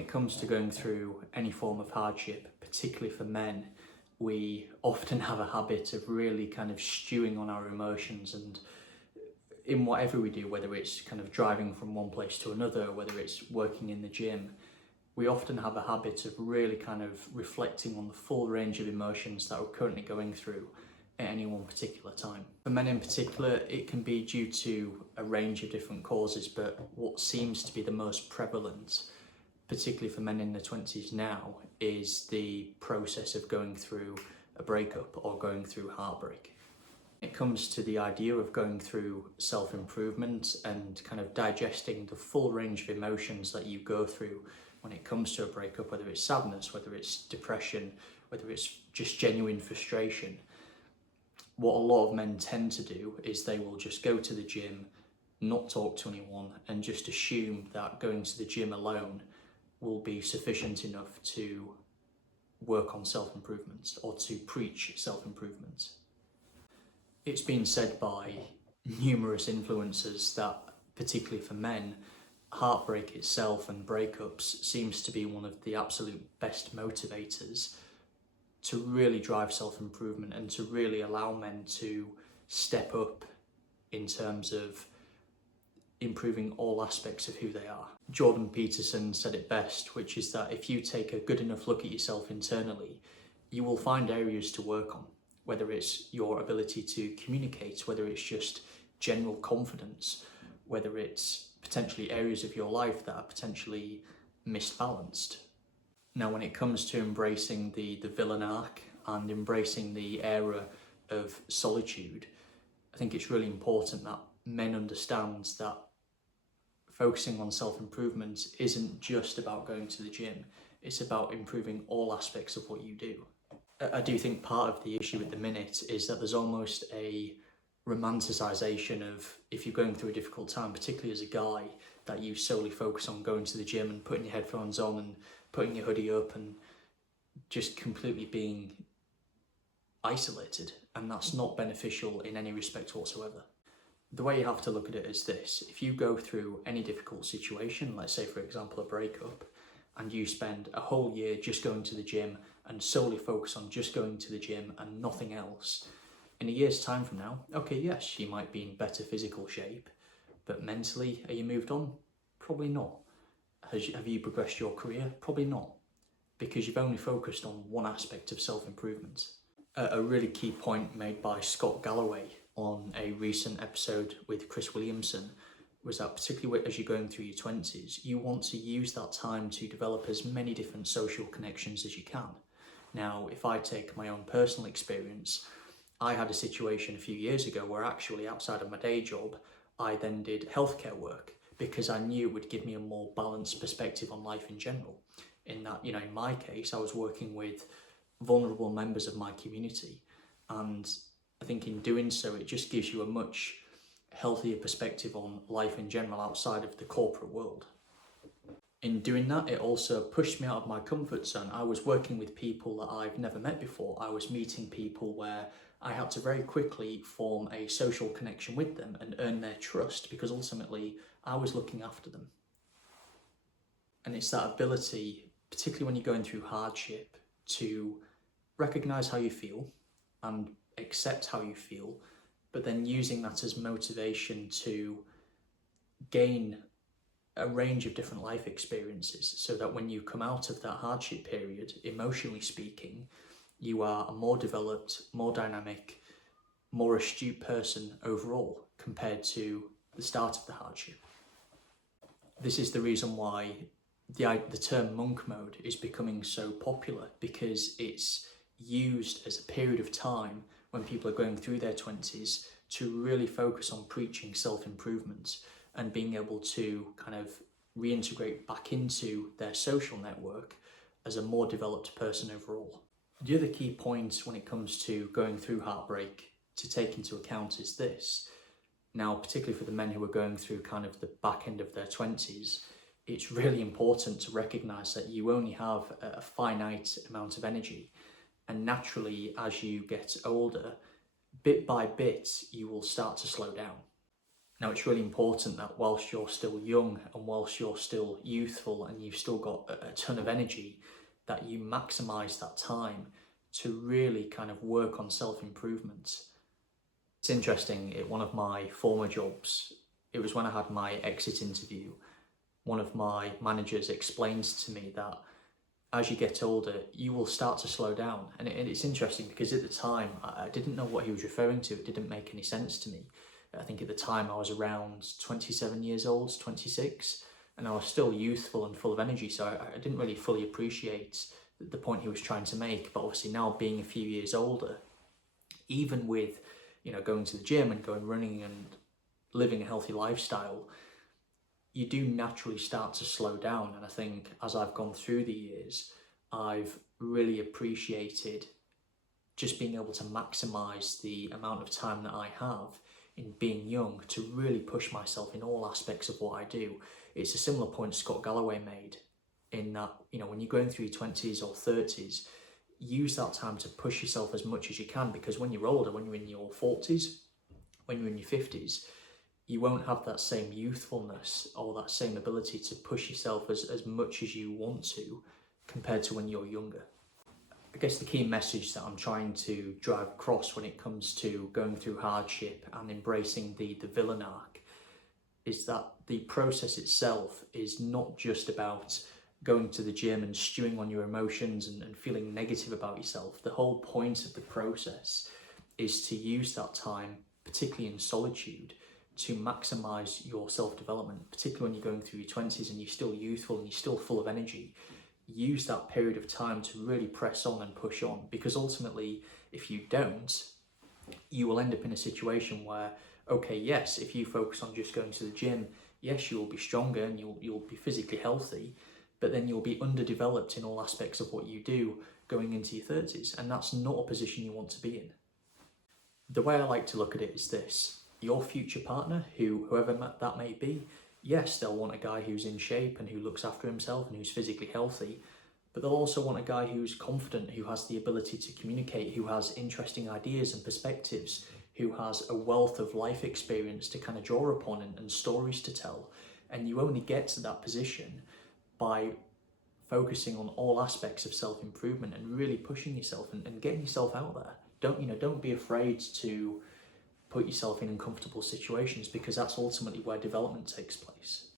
it comes to going through any form of hardship, particularly for men, we often have a habit of really kind of stewing on our emotions, and in whatever we do, whether it's kind of driving from one place to another, whether it's working in the gym, we often have a habit of really kind of reflecting on the full range of emotions that we're currently going through at any one particular time. For men in particular, it can be due to a range of different causes, but what seems to be the most prevalent, particularly for men in their 20s now, is the process of going through a breakup or going through heartbreak. When it comes to the idea of going through self-improvement and kind of digesting the full range of emotions that you go through when it comes to a breakup, whether it's sadness, whether it's depression, whether it's just genuine frustration, what a lot of men tend to do is they will just go to the gym, not talk to anyone, and just assume that going to the gym alone will be sufficient enough to work on self-improvement or to preach self-improvement. It's been said by numerous influencers that, particularly for men, heartbreak itself and breakups seems to be one of the absolute best motivators to really drive self-improvement and to really allow men to step up in terms of improving all aspects of who they are. Jordan Peterson said it best, which is that if you take a good enough look at yourself internally, you will find areas to work on, whether it's your ability to communicate, whether it's just general confidence, whether it's potentially areas of your life that are potentially misbalanced. Now, when it comes to embracing the villain arc and embracing the era of solitude, I think it's really important that men understand that focusing on self-improvement isn't just about going to the gym, it's about improving all aspects of what you do. I do think part of the issue at the minute is that there's almost a romanticisation of, if you're going through a difficult time, particularly as a guy, that you solely focus on going to the gym and putting your headphones on and putting your hoodie up and just completely being isolated, and that's not beneficial in any respect whatsoever. The way you have to look at it is this: if you go through any difficult situation, let's say for example a breakup, and you spend a whole year just going to the gym and solely focus on just going to the gym and nothing else, in a year's time from now, okay, yes, you might be in better physical shape, but mentally, are you moved on? Probably not. Have you progressed your career? Probably not, because you've only focused on one aspect of self-improvement. A really key point made by Scott Galloway on a recent episode with Chris Williamson was that, particularly as you're going through your 20s, you want to use that time to develop as many different social connections as you can. Now, if I take my own personal experience, I had a situation a few years ago where actually outside of my day job, I then did healthcare work because I knew it would give me a more balanced perspective on life in general. In that, in my case, I was working with vulnerable members of my community, and I think in doing so, it just gives you a much healthier perspective on life in general outside of the corporate world. In doing that, it also pushed me out of my comfort zone. I was working with people that I've never met before. I was meeting people where I had to very quickly form a social connection with them and earn their trust, because ultimately I was looking after them. And it's that ability, particularly when you're going through hardship, to recognise how you feel and accept how you feel, but then using that as motivation to gain a range of different life experiences, so that when you come out of that hardship period, emotionally speaking, you are a more developed, more dynamic, more astute person overall compared to the start of the hardship. This is the reason why the term monk mode is becoming so popular, because it's used as a period of time when people are going through their 20s to really focus on preaching self-improvement and being able to kind of reintegrate back into their social network as a more developed person overall. The other key point when it comes to going through heartbreak to take into account is this. Now, particularly for the men who are going through kind of the back end of their 20s, it's really important to recognise that you only have a finite amount of energy. And naturally, as you get older, bit by bit, you will start to slow down. Now, it's really important that whilst you're still young and whilst you're still youthful and you've still got a ton of energy, that you maximize that time to really kind of work on self-improvement. It's interesting, at one of my former jobs, it was when I had my exit interview, one of my managers explained to me that as you get older, you will start to slow down. And it's interesting because at the time, I didn't know what he was referring to. It didn't make any sense to me. I think at the time I was around 27 years old, 26, and I was still youthful and full of energy. So I didn't really fully appreciate the point he was trying to make. But obviously now, being a few years older, even with, going to the gym and going running and living a healthy lifestyle, you do naturally start to slow down. And I think as I've gone through the years, I've really appreciated just being able to maximize the amount of time that I have in being young to really push myself in all aspects of what I do. It's a similar point Scott Galloway made, in that, when you're going through your 20s or 30s, use that time to push yourself as much as you can, because when you're older, when you're in your 40s, when you're in your 50s, you won't have that same youthfulness or that same ability to push yourself as much as you want to compared to when you're younger. I guess the key message that I'm trying to drive across when it comes to going through hardship and embracing the villain arc is that the process itself is not just about going to the gym and stewing on your emotions and feeling negative about yourself. The whole point of the process is to use that time, particularly in solitude, to maximize your self-development, particularly when you're going through your 20s and you're still youthful and you're still full of energy. Use that period of time to really press on and push on, because ultimately, if you don't, you will end up in a situation where, okay, yes, if you focus on just going to the gym, yes, you'll be stronger and you'll be physically healthy, but then you'll be underdeveloped in all aspects of what you do going into your 30s, and that's not a position you want to be in. The way I like to look at it is this: your future partner, whoever that may be, yes, they'll want a guy who's in shape and who looks after himself and who's physically healthy, but they'll also want a guy who's confident, who has the ability to communicate, who has interesting ideas and perspectives, who has a wealth of life experience to kind of draw upon and stories to tell. And you only get to that position by focusing on all aspects of self-improvement and really pushing yourself and getting yourself out there. Don't be afraid to put yourself in uncomfortable situations, because that's ultimately where development takes place.